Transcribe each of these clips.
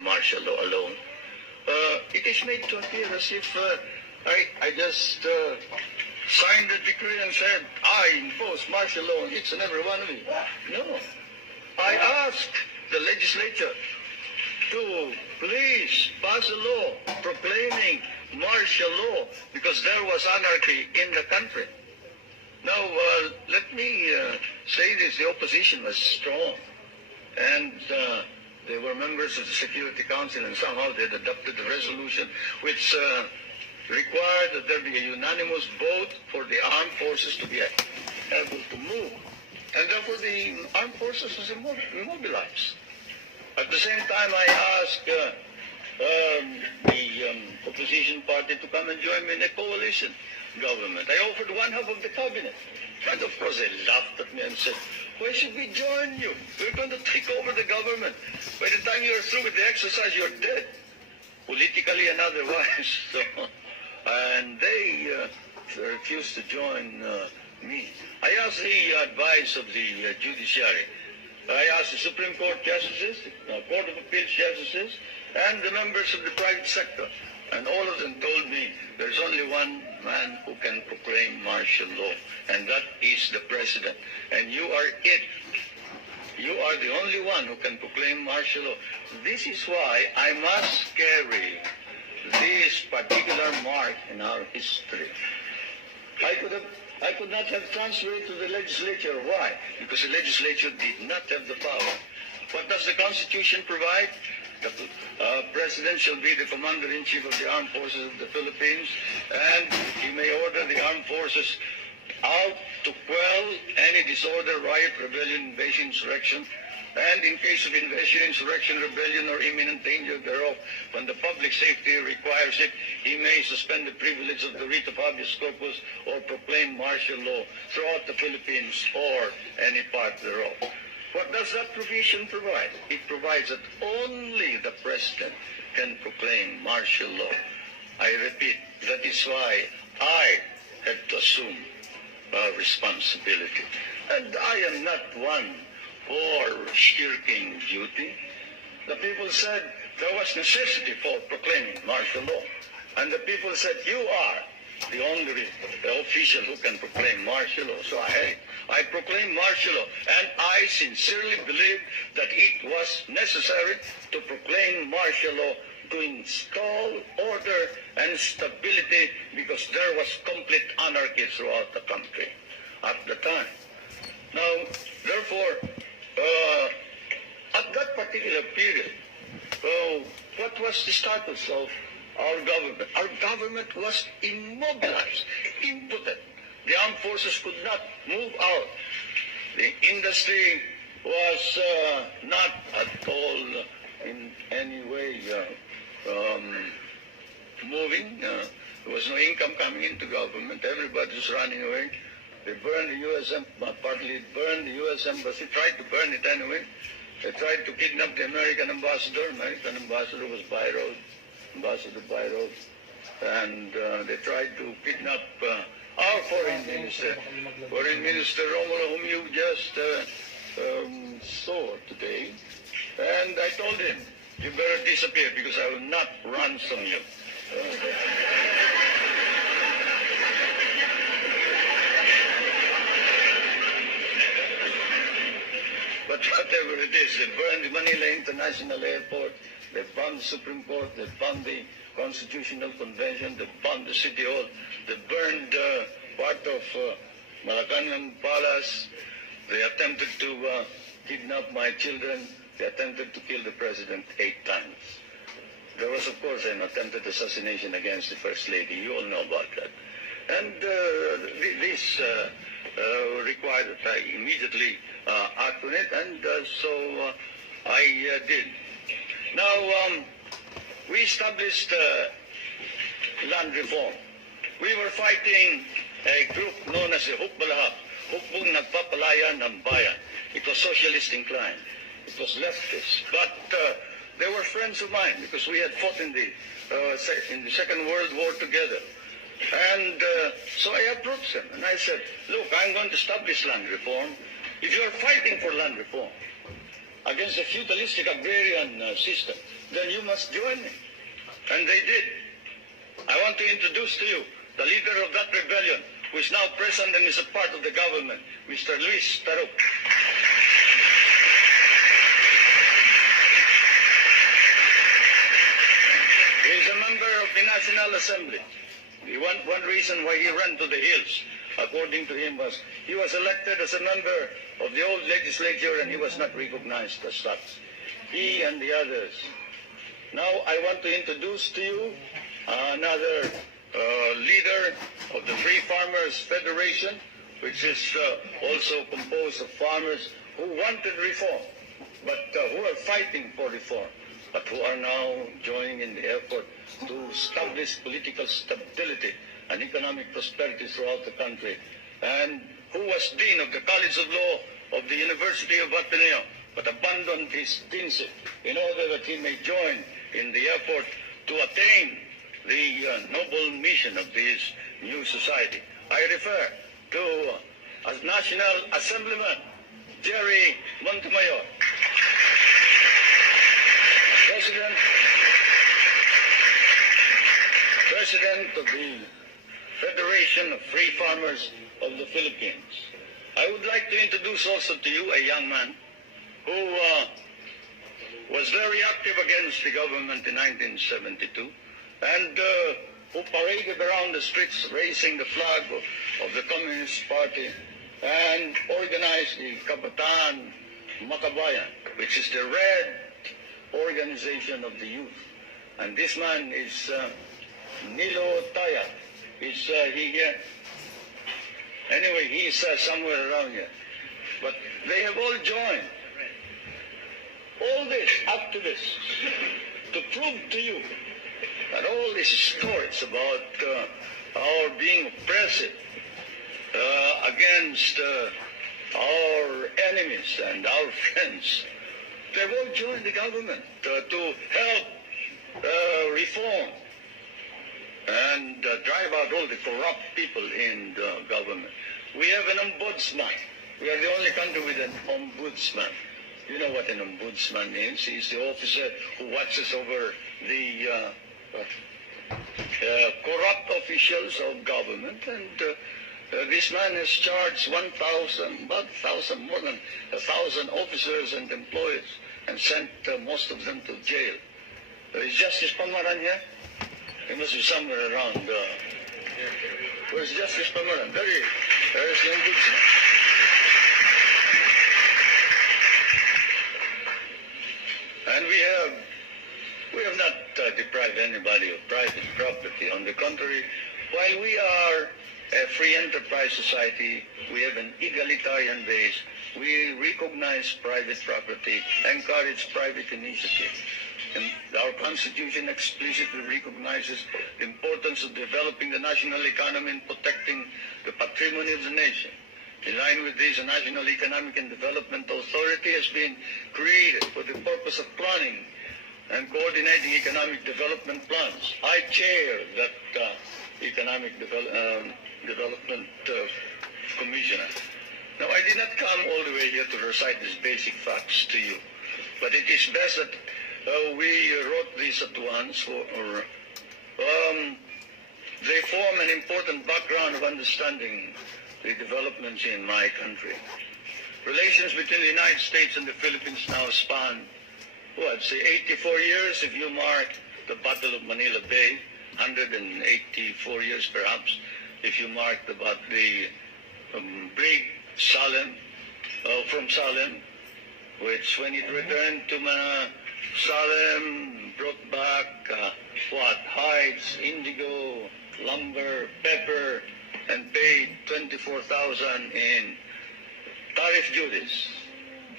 martial law alone. It is made to appear as if I just signed the decree and said, I impose martial law on each and every one of you. No. I asked the legislature to please pass a law proclaiming martial law because there was anarchy in the country. Now, let me say this. The opposition was strong, and they were members of the Security Council, and somehow they had adopted a resolution which required that there be a unanimous vote for the armed forces to be able to move. And therefore the armed forces was immobilized. At the same time, I asked the opposition party to come and join me in a coalition government. I offered one half of the cabinet. And of course they laughed at me and said, why should we join you? We're going to take over the government. By the time you're through with the exercise, you're dead, politically and otherwise. So, and they refused to join me. I asked the advice of the judiciary. I asked the Supreme Court justices, the Court of Appeals justices, and the members of the private sector. And all of them told me there's only one man who can proclaim martial law, and that is the president. And you are it. You are the only one who can proclaim martial law. This is why I must carry this particular mark in our history. I could not have transferred it to the legislature. Why? Because the legislature did not have the power. What does the Constitution provide? The President shall be the Commander-in-Chief of the Armed Forces of the Philippines, and he may order the armed forces out to quell any disorder, riot, rebellion, invasion, insurrection, and in case of invasion, insurrection, rebellion, or imminent danger thereof, when the public safety requires it, he may suspend the privilege of the writ of habeas corpus or proclaim martial law throughout the Philippines or any part thereof. What does that provision provide? It provides that only the President can proclaim martial law. I repeat, that is why I had to assume responsibility. And I am not one for shirking duty. The people said there was necessity for proclaiming martial law. And the people said, you are the only official who can proclaim martial law. So I proclaim martial law, and I sincerely believe that it was necessary to proclaim martial law to install order and stability because there was complete anarchy throughout the country at the time. Now, therefore, at that particular period, what was the status of our government? Our government was immobilized, impotent. The armed forces could not move out. The industry was not at all in any way moving. There was no income coming into government. Everybody was running away. They burned the U.S. partly burned the U.S. embassy, tried to burn it anyway. They tried to kidnap the American ambassador. American ambassador was Ambassador Byron, and they tried to kidnap our foreign minister, Romulo, whom you just saw today. And I told him, you better disappear because I will not ransom you. But whatever it is, they burned the Manila International Airport, they bombed the Supreme Court, they bombed the Constitutional Convention, they bombed the City Hall, they burned part of Malacanang Palace, they attempted to kidnap my children, they attempted to kill the President 8 times. There was, of course, an attempted assassination against the First Lady. You all know about that. And this required that I immediately act on it, and so I did. Now, we established land reform. We were fighting a group known as the Hukbalahap, Hukbong Nagpapalaya ng Bayan. It was socialist inclined. It was leftist. But they were friends of mine because we had fought in the Second World War together. And so I approached them and I said, look, I'm going to establish land reform. If you're fighting for land reform, against a feudalistic agrarian system, then you must join me. And they did. I want to introduce to you the leader of that rebellion, who is now present and is a part of the government, Mr. Luis Taruk. He is a member of the National Assembly. One reason why he ran to the hills, according to him, was he was elected as a member of the old legislature and he was not recognized as such. He and the others. Now I want to introduce to you another leader of the Free Farmers Federation, which is also composed of farmers who wanted reform, but who are fighting for reform, but who are now joining in the effort to establish political stability and economic prosperity throughout the country, and who was Dean of the College of Law of the University of Ateneo, but abandoned his deanship in order that he may join in the effort to attain the noble mission of this new society. I refer to as National Assemblyman Jerry Montemayor, President of the Federation of Free Farmers of the Philippines. I would like to introduce also to you a young man who was very active against the government in 1972 and who paraded around the streets raising the flag of the Communist Party and organized the Kabataan Makabayan, which is the red organization of the youth. And this man is Nilo Taya. Is he here? Anyway, he's somewhere around here. But they have all joined. All these activists to prove to you that all these stories about our being oppressive against our enemies and our friends, they've all joined the government to help reform and drive out all the corrupt people in the government. We have an ombudsman. We are the only country with an ombudsman. You know what an ombudsman means. He's the officer who watches over the corrupt officials of government. And this man has charged more than 1,000 officers and employees and sent most of them to jail. Is Justice Pamaran here? He must be somewhere around. Where's Justice Pamaran? There is the ombudsman. And we have not deprived anybody of private property. On the contrary, while we are a free enterprise society, we have an egalitarian base. We recognize private property, encourage private initiative. And our Constitution explicitly recognizes the importance of developing the national economy and protecting the patrimony of the nation. In line with this, a National Economic and Development Authority has been created for the purpose of planning and coordinating economic development plans. I chair that Economic Development Commissioner. Now, I did not come all the way here to recite these basic facts to you, but it is best that we wrote these at once, they form an important background of understanding the developments in my country. Relations between the United States and the Philippines now span, I'd say 84 years if you mark the Battle of Manila Bay, 184 years perhaps if you mark the Brig Salem, from Salem, which when it returned to Salem brought back hides, indigo, lumber, pepper, and paid 24,000 in tariff duties.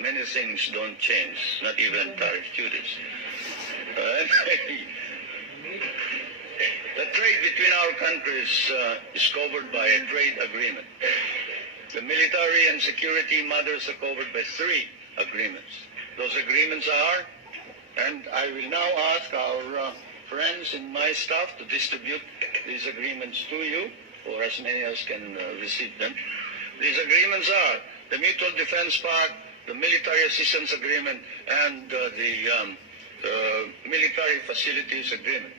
Many things don't change, not even tariff duties. The trade between our countries is covered by a trade agreement. The military and security matters are covered by 3 agreements. Those agreements are, and I will now ask our friends in my staff to distribute these agreements to you, or as many as can receive them. These agreements are the Mutual Defense Pact the military assistance agreement and the military facilities agreement,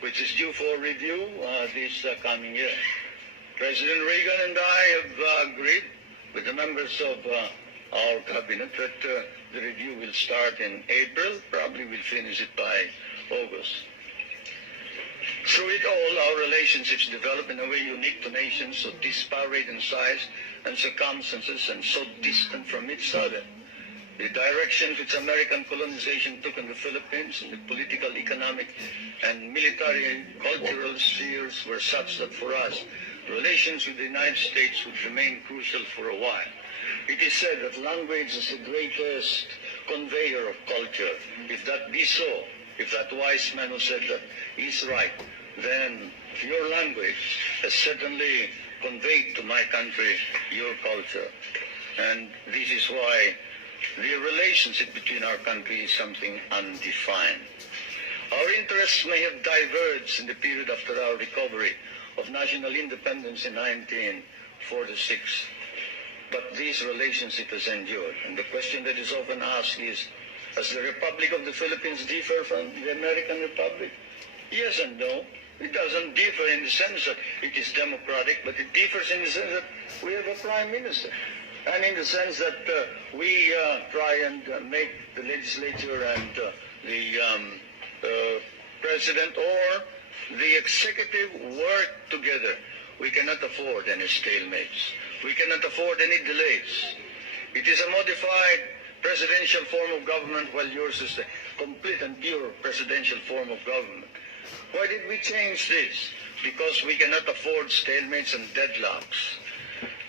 which is due for review this coming year. President Reagan and I have agreed with the members of our cabinet that the review will start in April, probably we'll finish it by August. Through it all, our relationships develop in a way unique to nations so disparate in size and circumstances and so distant from each other. The direction which American colonization took in the Philippines in the political, economic, and military cultural spheres were such that for us, relations with the United States would remain crucial for a while. It is said that language is the greatest conveyor of culture. If that be so, if that wise man who said that is right, then your language has certainly conveyed to my country your culture. And this is why the relationship between our countries is something undefined. Our interests may have diverged in the period after our recovery of national independence in 1946, but this relationship has endured. And the question that is often asked is, does the Republic of the Philippines differ from the American Republic? Yes and no. It doesn't differ in the sense that it is democratic, but it differs in the sense that we have a prime minister. And in the sense that we try and make the legislature and the president or the executive work together. We cannot afford any stalemates. We cannot afford any delays. It is a modified presidential form of government, while yours is the complete and pure presidential form of government. Why did we change this? Because we cannot afford stalemates and deadlocks.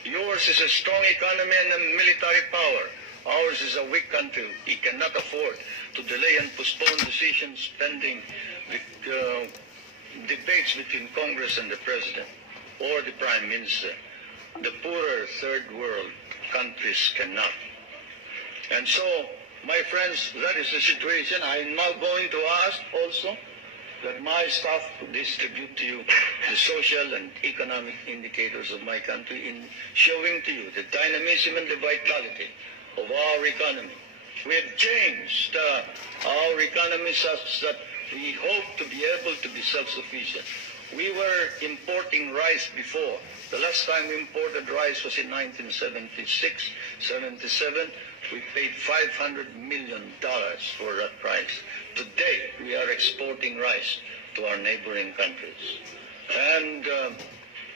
Yours is a strong economy and a military power. Ours is a weak country. We cannot afford to delay and postpone decisions pending the debates between Congress and the President or the Prime Minister. The poorer third world countries cannot. And so, my friends, that is the situation. I am now going to ask also that my staff distribute to you the social and economic indicators of my country in showing to you the dynamism and the vitality of our economy. We have changed our economy such that we hope to be able to be self-sufficient. We were importing rice before. The last time we imported rice was in 1976, 77. We paid $500 million for that price. Today, we are exporting rice to our neighboring countries. And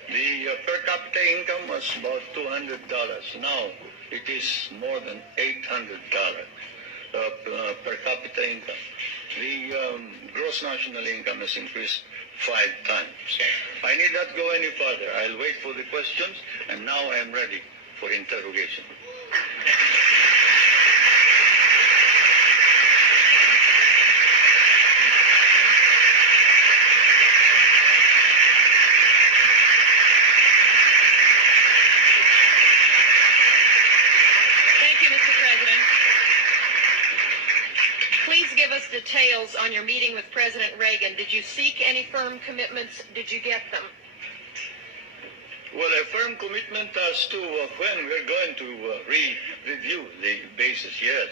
the per capita income was about $200. Now, it is more than $800 per capita income. The gross national income has increased 5 times. I need not go any further. I'll wait for the questions, and now I am ready for interrogation. Details on your meeting with President Reagan. Did you seek any firm commitments? Did you get them? Well, a firm commitment as to when we're going to review the basis, yes.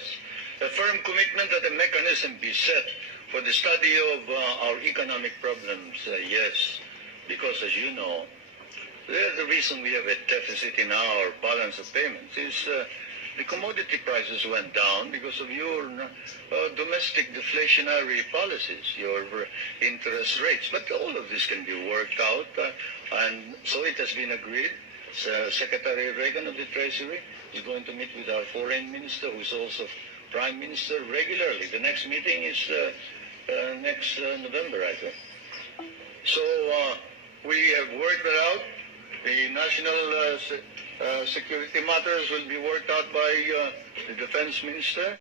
A firm commitment that a mechanism be set for the study of our economic problems, yes. Because as you know, the reason we have a deficit in our balance of payments is the commodity prices went down because of your domestic deflationary policies, your interest rates. But all of this can be worked out, and so it has been agreed. Secretary Reagan of the Treasury is going to meet with our foreign minister, who is also prime minister, regularly. The next meeting is next November, I think. So we have worked that out. The national security matters will be worked out by the defense minister.